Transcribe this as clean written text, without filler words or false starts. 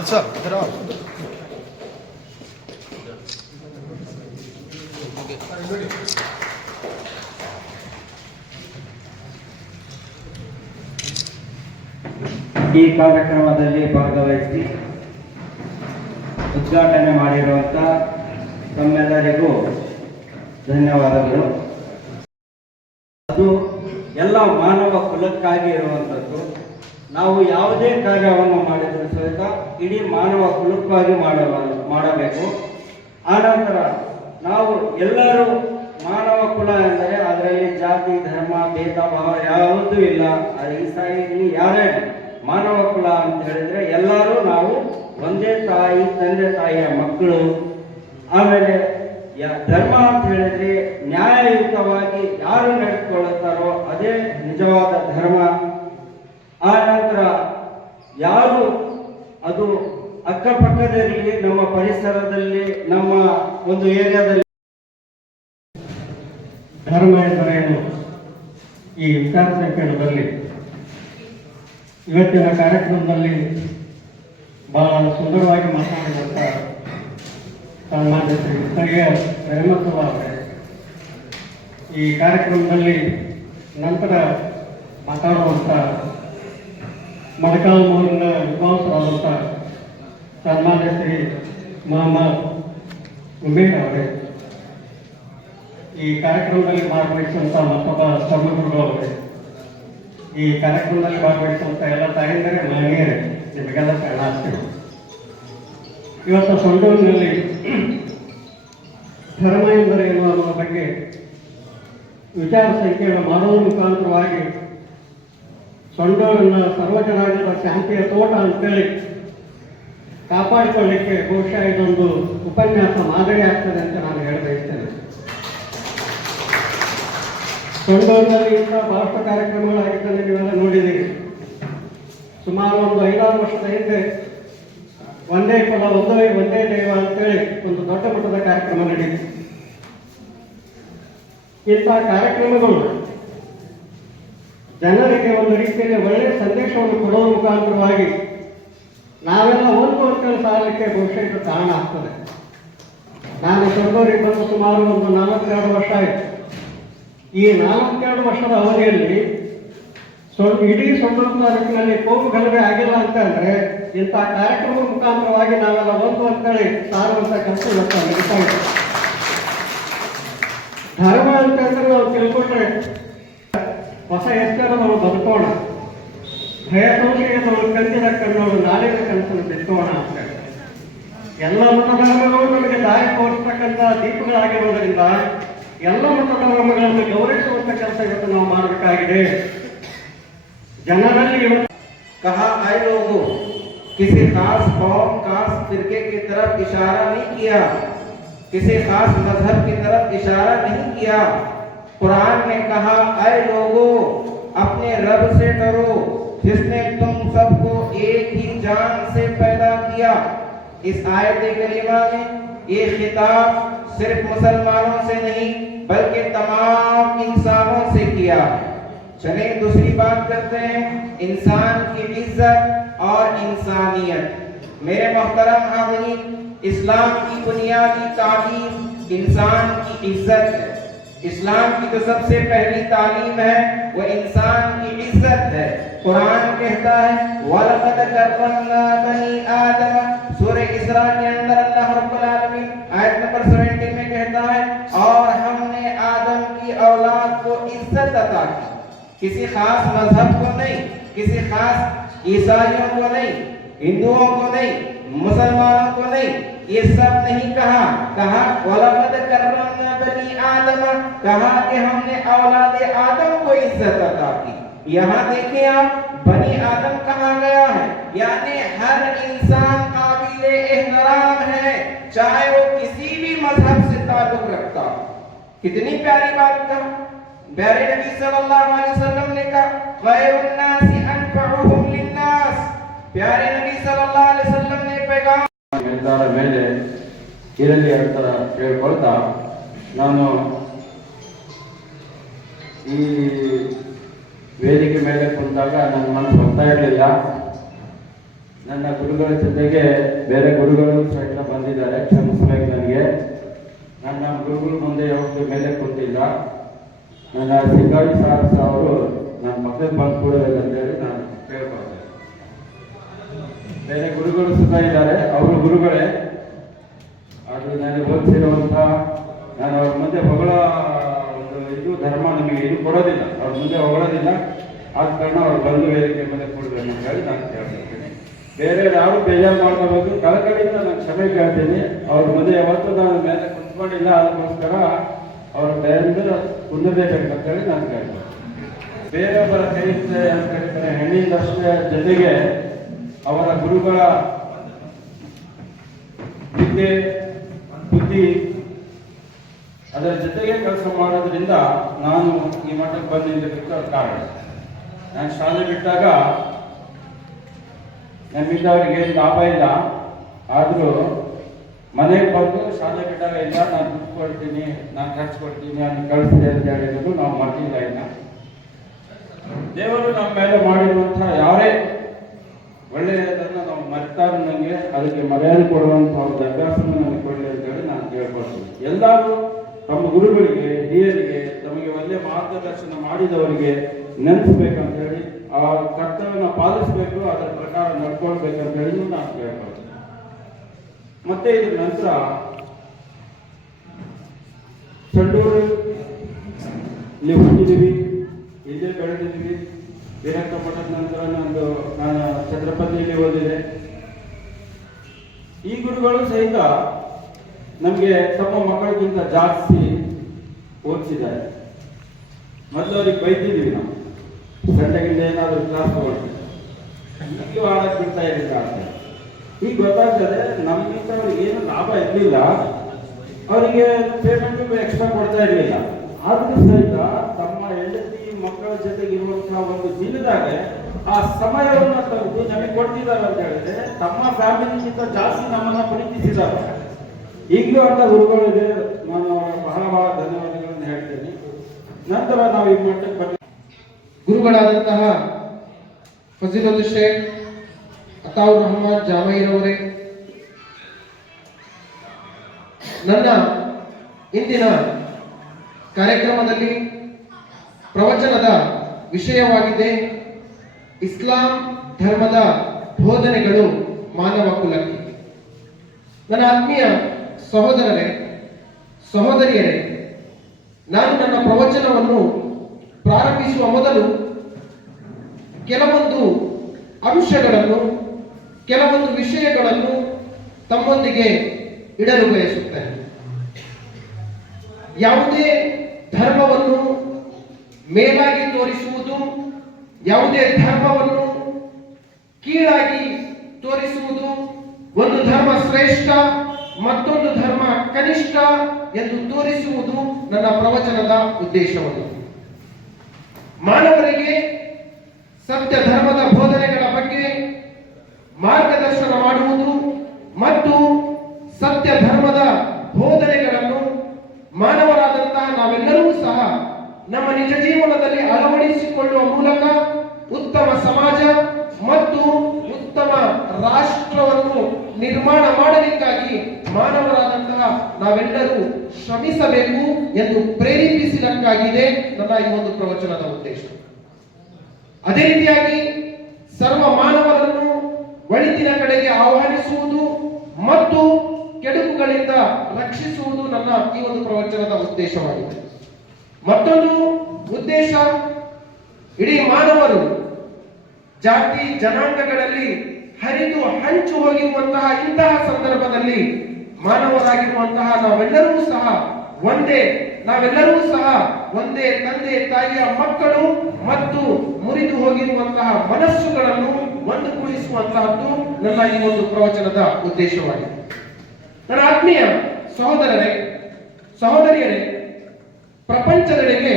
अच्छा इधर आओ। ಈ ಕಾರ್ಯಕ್ರಮದಲ್ಲಿ ಭಾಗವಹಿಸಿ ಉದ್ಘಾಟನೆ ಮಾಡಿರುವಂಥ ತಮ್ಮೆಲ್ಲರಿಗೂ ಧನ್ಯವಾದಗಳು. ಅದು ಎಲ್ಲ ಮಾನವ ಕುಲಕ್ಕಾಗಿ ಇರುವಂಥದ್ದು. ನಾವು ಯಾವುದೇ ಕಾರ್ಯವನ್ನು ಮಾಡಿದರೂ ಸಹಿತ ಇಡೀ ಮಾನವ ಕುಲಕ್ಕಾಗಿ ಮಾಡಬೇಕು. ಆನಂತರ ನಾವು ಎಲ್ಲರೂ ಮಾನವ ಕುಲ ಎಂದರೆ ಅದರಲ್ಲಿ ಜಾತಿ ಧರ್ಮ ಭೇದ ಭಾವ ಯಾವುದೂ ಇಲ್ಲ. ಈ ಸಾಯಿಲಿ ಯಾರೇ ಮಾನವ ಕುಲ ಅಂತ ಹೇಳಿದ್ರೆ ಎಲ್ಲರೂ ನಾವು ಒಂದೇ ತಾಯಿ ತಂದೆ ತಾಯಿಯ ಮಕ್ಕಳು. ಆಮೇಲೆ ಧರ್ಮ ಅಂತ ಹೇಳಿದ್ರೆ ನ್ಯಾಯಯುತವಾಗಿ ಯಾರು ನಡೆದುಕೊಳ್ಳುತ್ತಾರೋ ಅದೇ ನಿಜವಾದ ಧರ್ಮ. ಆ ನಂತರ ಯಾರು ಅದು ಅಕ್ಕಪಕ್ಕದಲ್ಲಿ ನಮ್ಮ ಪರಿಸರದಲ್ಲಿ ನಮ್ಮ ಒಂದು ಏರಿಯಾದಲ್ಲಿ ಧರ್ಮ ಎಂದರೇನು ಈ ವಿಚಾರ ಸಂಕಿರಣದಲ್ಲಿ ಇವತ್ತಿನ ಕಾರ್ಯಕ್ರಮದಲ್ಲಿ ಬಹಳ ಸುಂದರವಾಗಿ ಮಾತನಾಡಿದಂಥ ಸನ್ಮಾನ್ಯ ಶ್ರೀ ಸ್ಥಳೀಯ ಧರ್ಮಸಭಾ ಅವರೇ, ಈ ಕಾರ್ಯಕ್ರಮದಲ್ಲಿ ನಂತರ ಮಾತಾಡುವಂಥ ಮಡಕಾಲ್ ಮೋಹನ ವಿದ್ವಾಂಸರಾದಂಥ ಸನ್ಮಾನ್ಯ ಶ್ರೀ ಮೊಹಮ್ಮದ್ ಉಮೇರ್ ಅವರೇ, ಈ ಕಾರ್ಯಕ್ರಮದಲ್ಲಿ ಭಾಗವಹಿಸುವಂಥ ಮತ್ತೊಬ್ಬ ಧರ್ಮಗುರುಗಳು ಅವರೇ, ಈ ಕಾರ್ಯಕ್ರಮದಲ್ಲಿ ಭಾಗವಹಿಸುವಂಥ ಎಲ್ಲ ತಾಯಂದಿರೇ ಮಹಿಳೆಯರೇ, ನಿಮಗೆಲ್ಲ ಶರಣಾರ್ಥಿ. ಇವತ್ತು ಸೊಂಡೂರಿನಲ್ಲಿ ಧರ್ಮ ಎಂದರೆ ಏನು ಅನ್ನುವ ಬಗ್ಗೆ ವಿಚಾರ ಸಂಕಿರಣ ಮಾಡುವ ಮುಖಾಂತರವಾಗಿ ಸೊಂಡೂರಿನ ಸರ್ವಜನಾಂಗದ ಶಾಂತಿಯ ತೋಟ ಅಂತೇಳಿ ಕಾಪಾಡಿಕೊಳ್ಳಿಕ್ಕೆ ಬಹುಶಃ ಇದೊಂದು ಉಪನ್ಯಾಸ ಮಾದರಿ ಆಗ್ತದೆ ಅಂತ ನಾನು ಹೇಳಬಯಸ್ತೇನೆ. ಸೊಂಡೂರಿನಲ್ಲಿ ಇಂಥ ಬಹಳಷ್ಟು ಕಾರ್ಯಕ್ರಮಗಳಾಗಿದ್ದನ್ನು ನೀವೆಲ್ಲ ನೋಡಿದ್ದೀರಿ. ಸುಮಾರು ಒಂದು 5-6 ವರ್ಷದ ಹಿಂದೆ ಒಂದೇ ಕುಲ ಒಂದೇ ದೈವ ಅಂತೇಳಿ ಒಂದು ದೊಡ್ಡ ಮಟ್ಟದ ಕಾರ್ಯಕ್ರಮ ನಡೆಯಿತು. ಇಂಥ ಕಾರ್ಯಕ್ರಮಗಳು ಜನರಿಗೆ ಒಂದು ರೀತಿಯಲ್ಲಿ ಒಳ್ಳೆಯ ಸಂದೇಶವನ್ನು ಕೊಡುವ ಮುಖಾಂತರವಾಗಿ ನಾವೆಲ್ಲ ಒಂದು ಅಂತೇಳಿ ಸಾರಲಿಕ್ಕೆ ಬಹುಶಃ ಇದು ಕಾರಣ ಆಗ್ತದೆ. ನಾನು ಸೊಂಡೂರಿಗೆ ಬಂದು ಸುಮಾರು ಒಂದು 42 ವರ್ಷ ಆಯಿತು. ಈ 42 ವರ್ಷದ ಅವಧಿಯಲ್ಲಿ ಇಡೀ ಸೊಂಡೂರು ತಾಲೂಕಿನಲ್ಲಿ ಕೋಮು ಗಲಭೆ ಆಗಿಲ್ಲ ಅಂತಂದ್ರೆ ಇಂಥ ಕಾರ್ಯಕ್ರಮದ ಮುಖಾಂತರವಾಗಿ ನಾವೆಲ್ಲ ಒಂದು ಅಂತೇಳಿ ಸಾರುವಂಥ ಕೆಲಸ ಇವತ್ತು ನಡೀತಾ ಇದೆ. ಧರ್ಮ ಅಂತಂದ್ರೆ ನಾವು ತಿಳ್ಕೊಂಡ್ರೆ ಹೊಸ ಎಚ್ಚರದವರು ಬದುಕೋಣ, ಭಯ ಸಂಶಯದವರು ಕಂದಿನ ಕಣ್ಣೋಳು ನಾಳಿನ ಕನಸನ್ನು ಬಿತ್ತೋಣ ಅಂತ ಎಲ್ಲ ಮತಧರ್ಮಗಳು ನಮಗೆ ದಾರಿ ತೋರಿಸ್ತಕ್ಕಂಥ ದೀಪಗಳಾಗಿರೋದ್ರಿಂದ ಎಲ್ಲ ಮತಧರ್ಮಗಳನ್ನು ಗೌರವಿಸುವಂಥ ಕೆಲಸ ಇವತ್ತು ನಾವು ಮಾಡಬೇಕಾಗಿದೆ. ಜನರಲ್ಲಿ कहा आए लोगों, किसी खास कौम खास फिरके की तरफ इशारा नहीं किया, किसी खास मजहब की तरफ इशारा नहीं किया. कुरान ने कहा आए लोगों, अपने रब से डरो जिसने तुम सबको एक ही जान से पैदा किया. इस आयत करीमा में ये खिताब सिर्फ मुसलमानों से नहीं बल्कि तमाम इंसानों से किया. चलिए दूसरी बात करते हैं, इंसान की इज्जत और इंसानियत. मेरे मोहतरम हाज़रीन, इस्लाम की बुनियादी तालीम इंसान की इज्जत है. इस्लाम की जो सबसे पहली तालीम है वो इंसान की इज्जत है. कुरान कहता है वलक़द कर्रमना बनी आदम, सूरह इसरा के अंदर अल्लाह रब्बुल आलमीन आयत नंबर 17 में कहता है और हमने आदम की औलाद को इज्जत अता की. किसी खास मजहब को नहीं, किसी खास ईसाइयों को नहीं, हिंदुओं को नहीं, मुसलमानों को नहीं, ये सब नहीं कहा. कहा वलक़द कर्रमना बनी आदम, कहा कि हमने औलाद आदम को इज्जत अता की. यहाँ देखिए आप, बनी आदम कहा गया है, यानी हर इंसान काबिले एहतराम है, चाहे वो किसी भी मजहब से ताल्लुक रखता हो. कितनी प्यारी बात कहा. प्यारे नबी सल्लल्लाहु अलैहि वसल्लम ने कहा खैरुन नासी अनफउहुम लिन्नास. प्यारे नबी सल्लल्लाहु अलैहि वसल्लम ने पैगाम ನಿರ್ಧಾರ ಮೇಲೆ ಇರಲಿ ಅಂತ ನಾನು ಈ ವೇದಿಕೆ ಮೇಲೆ ಕುಂತಾಗ ನನ್ನ ಮನಸ್ಸು ಹೋಗ್ತಾ ಇರಲಿಲ್ಲ. ನನ್ನ ಗುರುಗಳ ಜೊತೆಗೆ ಬೇರೆ ಗುರುಗಳು ಸಹಿತ ಬಂದಿದ್ದಾರೆ, ಕ್ಷಮಿಸ್ಬೇಕು ನನಗೆ. ನನ್ನ ಗುರುಗಳ ಮುಂದೆ ಯಾವತ್ತೂ ಮೇಲೆ ಕುಂತಿಲ್ಲ. ನನ್ನ ಸಿಂಗಾಳಿ ಸಾಹಸ ಅವರು ನನ್ನ ಮಕ್ಕಳಿಗೆ ಬಂದು ಕೂಡೋದಿಲ್ಲ ಅಂತೇಳಿ ನಾನು ಕೇಳ್ಕೊಳ್ತೇನೆ. ಬೇರೆ ಗುರುಗಳು ಸುತ್ತ ಇದ್ದಾರೆ, ಅವರು ಗುರುಗಳೇ. ಅದು ನನಗೆ ಓದಿಸಿರುವಂಥ, ನಾನು ಅವ್ರ ಮುಂದೆ ಹೊಗಳ ಒಂದು ಇದು ಧರ್ಮ ನಮಗೆ ಇದು ಕೊಡೋದಿಲ್ಲ, ಅವ್ರ ಮುಂದೆ ಹೊಗಳೋದಿಲ್ಲ. ಆದ ಕಾರಣ ಅವ್ರು ಬಂದು ವೇದಿಕೆ ಮೇಲೆ ಕೊಡಬೇಕು ಅಂತ ಹೇಳಿ ನಾನು ಕೇಳ್ತೀನಿ. ಬೇರೆ ಯಾರು ಬೇಜಾರು ಮಾಡ್ಕೋಬೇಕು, ಕಳಕಳಿಯಿಂದ ನಾನು ಕ್ಷಮೆ ಕೇಳ್ತೀನಿ. ಅವ್ರ ಮುಂದೆ ಯಾವತ್ತೂ ನಾನು ಮೇಲೆ ಕುತ್ಕೊಂಡಿಲ್ಲ, ಅದಕ್ಕೋಸ್ಕರ ಅವ್ರ ಬೇರೆ ಕುಂದಬೇಕಂತೇಳಿ ನಾನು ಕೇಳ್ತೀನಿ. ಬೇರೆಯವರ ಕೈ ಕರೀತಾರೆ ಹೆಣ್ಣಿನಷ್ಟೇ ಜೊತೆಗೆ ಅವರ ಗುರುಗಳ ವಿದ್ಯೆ ಬುದ್ಧಿ ಅದರ ಜೊತೆಗೆ ಕೆಲಸ ಮಾಡೋದ್ರಿಂದ ನಾನು ಈ ಮಟ್ಟಕ್ಕೆ ಬಂದಿದ್ದಕ್ಕೆ ಕಾರಣ. ನಾನು ಶಾಲೆ ಬಿಟ್ಟಾಗ ನಮ್ಮಿಂದ ಅವ್ರಿಗೆ ಏನು ಲಾಭ ಇಲ್ಲ, ಆದರೂ ಮನೆಗೆ ಬಂದು ಶಾಲೆ ಬಿಟ್ಟಾಗ ಇಲ್ಲ ನಾನು ದುಡ್ಡು ಕೊಡ್ತೀನಿ, ನಾನು ಖರ್ಚು ಕೊಡ್ತೀನಿ, ನಾನು ಕಳಿಸಿದೆ ಅಂತ ಹೇಳಿದ್ರು ನಾವು ಮರ್ತಿಲ್ಲ. ಇಲ್ಲ, ದೇವರು ನಮ್ಮ ಮೇಲೆ ಮಾಡಿರುವಂತಹ ಯಾರೇ ಒಳ್ಳೆಯದನ್ನು ನಾವು ಮರ್ತಾರೆ ನನಗೆ ಅದಕ್ಕೆ ಮರ್ಯಾದೆ ಕೊಡುವಂಥ ಒಂದು ಅಭ್ಯಾಸವನ್ನು ನನಗೆ ಕೊಡಲಿ ಅಂತ ಹೇಳಿ ನಾನು ಕೇಳ್ಕೊಳ್ತೀನಿ. ಎಲ್ಲರೂ ತಮ್ಮ ಗುರುಗಳಿಗೆ, ಹಿರಿಯರಿಗೆ, ತಮಗೆ ಒಳ್ಳೆ ಮಾರ್ಗದರ್ಶನ ಮಾಡಿದವರಿಗೆ ನೆನೆಸ್ಬೇಕಂತ ಹೇಳಿ, ಆ ಕರ್ತವ್ಯನ ಪಾಲಿಸಬೇಕು, ಅದರ ಪ್ರಕಾರ ನಡ್ಕೊಳ್ಬೇಕಂತ ಹೇಳಿ ನಾನು ಕೇಳ್ಕೊಳ್ತೀನಿ. ಮತ್ತೆ ಇದ್ರ ನಂತರ ಚಂಡೂರು ಇಲ್ಲಿ ಹುಟ್ಟಿದ್ದೀವಿ, ಇಲ್ಲೇ ಬೆಳೆದಿದ್ದೀವಿ. ವೀರಕ್ಕ ಮಠದ ನಂತರ ನಾನು ಛತ್ರಪತಿಯಲ್ಲಿ ಓದಿದೆ. ಈ ಗುರುಗಳು ಸಹಿತ ನಮಗೆ ತಮ್ಮ ಮಕ್ಕಳಿಗಿಂತ ಜಾಸ್ತಿ ಓದಿಸಿದ್ದಾರೆ. ಮೊದಲು ಅವ್ರಿಗೆ ಬೈತಿದ್ದೀವಿ, ನಾವು ಸಂಡೆಗಿಂದ ಏನಾದರೂ ಕ್ಲಾಸ್ ತಗೊಳ್ತೀವಿ, ಈಗಲೂ ಆಡಕ್ಕೆ ಬಿಡ್ತಾ ಇರಲಿಲ್ಲ ಅಂತ. ಈಗ ಗೊತ್ತಾಗ್ತದೆ ನಮಗಿಂತ ಅವ್ರಿಗೆ ಏನು ಲಾಭ ಇರಲಿಲ್ಲ, ಅವರಿಗೆ ಪೇಮೆಂಟ್ ಎಕ್ಸ್ಟ್ರಾ ಕೊಡ್ತಾ ಇರಲಿಲ್ಲ. ಆದ್ರೂ ಸಹಿತ ತಮ್ಮ ಹೆಂಡತಿ ಮಕ್ಕಳ ಜೊತೆಗೆ ಇರುವಂತಹ ಒಂದು ದಿನದಾಗ ಆ ಸಮಯವನ್ನು ತೆಗೆದು ನಮಗೆ ಕೊಡ್ತಿದ್ದಾರೆ ಅಂತ ಹೇಳಿದ್ರೆ ತಮ್ಮ ಫ್ಯಾಮಿಲಿಗಿಂತ ಜಾಸ್ತಿ ನಮ್ಮನ್ನ ಪ್ರೀತಿಸಿದ್ದಾರೆ. ಈಗಲೂ ಅಂತ ಗುರುಗಳಿಗೆ ನಾನು ಬಹಳ ಬಹಳ ಧನ್ಯವಾದಗಳನ್ನು ಹೇಳ್ತೇನೆ. ನಂತರ ನಾವು ಈ ಮಟ್ಟಕ್ಕೆ ಬಂದ ಗುರುಗಳಾದಂತಹ ಫಜೀಲುಲ್ ಶೇಖ್ ಅತಾವುರ್ ರಹಮಾನ್ ಜಾಮೈರವರೇ, ನನ್ನ ಇಂದಿನ ಕಾರ್ಯಕ್ರಮದಲ್ಲಿ ಪ್ರವಚನದ ವಿಷಯವಾಗಿದೆ ಇಸ್ಲಾಂ ಧರ್ಮದ ಬೋಧನೆಗಳು ಮಾನವ ಕುಲಕ್ಕೆ. ನನ್ನ ಆತ್ಮೀಯ ಸಹೋದರರೇ, ಸಹೋದರಿಯರೇ, ನಾನು ನನ್ನ ಪ್ರವಚನವನ್ನು ಪ್ರಾರಂಭಿಸುವ ಮೊದಲು ಕೆಲವೊಂದು ಅಂಶಗಳನ್ನು, ಕೆಲವೊಂದು ವಿಷಯಗಳನ್ನು ತಮ್ಮೊಂದಿಗೆ ಇಡಲು ಬಯಸುತ್ತೇನೆ. ಯಾವುದೇ ಧರ್ಮವನ್ನು ಮೇಲಾಗಿ ತೋರಿಸುವುದು, ಯಾವುದೇ ಧರ್ಮವನ್ನು ಕೀಳಾಗಿ ತೋರಿಸುವುದು, ಒಂದು ಧರ್ಮ ಶ್ರೇಷ್ಠ ಮತ್ತೊಂದು ಧರ್ಮ ಕನಿಷ್ಠ ಎಂದು ತೋರಿಸುವುದು ನನ್ನ ಪ್ರವಚನದ ಉದ್ದೇಶವನ್ನು. ಮಾನವರಿಗೆ ಸತ್ಯ ಧರ್ಮದ ಬೋಧನೆಗಳ ಬಗ್ಗೆ ಮಾರ್ಗದರ್ಶನ ಮಾಡುವುದು ಮತ್ತು ಸತ್ಯ ಧರ್ಮದ ಬೋಧನೆಗಳನ್ನು ಮಾನವರಾದಂತಹ ನಾವೆಲ್ಲರೂ ಸಹ ನಮ್ಮ ನಿಜ ಜೀವನದಲ್ಲಿ ಅಳವಡಿಸಿಕೊಳ್ಳುವ ಮೂಲಕ ಉತ್ತಮ ಸಮಾಜ ಮತ್ತು ಉತ್ತಮ ರಾಷ್ಟ್ರವನ್ನು ನಿರ್ಮಾಣ ಮಾಡಲಿಕ್ಕಾಗಿ ಮಾನವರಾದಂತಹ ನಾವೆಲ್ಲರೂ ಶ್ರಮಿಸಬೇಕು ಎಂದು ಪ್ರೇರೇಪಿಸಿದಕ್ಕಾಗಿದೆ ನನ್ನ ಈ ಒಂದು ಪ್ರವಚನದ ಉದ್ದೇಶ. ಅದೇ ರೀತಿಯಾಗಿ ಸರ್ವ ಮಾನವರನ್ನು ಒಳಿತಿನ ಕಡೆಗೆ ಆಹ್ವಾನಿಸುವುದು ಮತ್ತು ಕೆಡುಕುಗಳಿಂದ ರಕ್ಷಿಸುವುದು ನನ್ನ ಈ ಒಂದು ಪ್ರವಚನದ ಉದ್ದೇಶವಾಗಿದೆ. ಮತ್ತೊಂದು ಉದ್ದೇಶ, ಇಡೀ ಮಾನವರು ಜಾತಿ ಜನಾಂಗಗಳಲ್ಲಿ ಹರಿದು ಹಂಚು ಹೋಗಿರುವಂತಹ ಇಂತಹ ಸಂದರ್ಭದಲ್ಲಿ ಮಾನವರಾಗಿರುವಂತಹ ನಾವೆಲ್ಲರೂ ಸಹ ಒಂದೇ ತಂದೆ ತಾಯಿಯ ಮಕ್ಕಳು ಮತ್ತು ಮುರಿದು ಹೋಗಿರುವಂತಹ ಮನಸ್ಸುಗಳನ್ನು ಒಂದುಗೂಡಿಸುವಂತಹದ್ದು ನನ್ನ ಈ ಒಂದು ಪ್ರವಚನದ ಉದ್ದೇಶವಾಗಿದೆ. ನನ್ನ ಆತ್ಮೀಯ ಸಹೋದರರೇ, ಸಹೋದರಿಯರೇ, ಪ್ರಪಂಚದೆಡೆಗೆ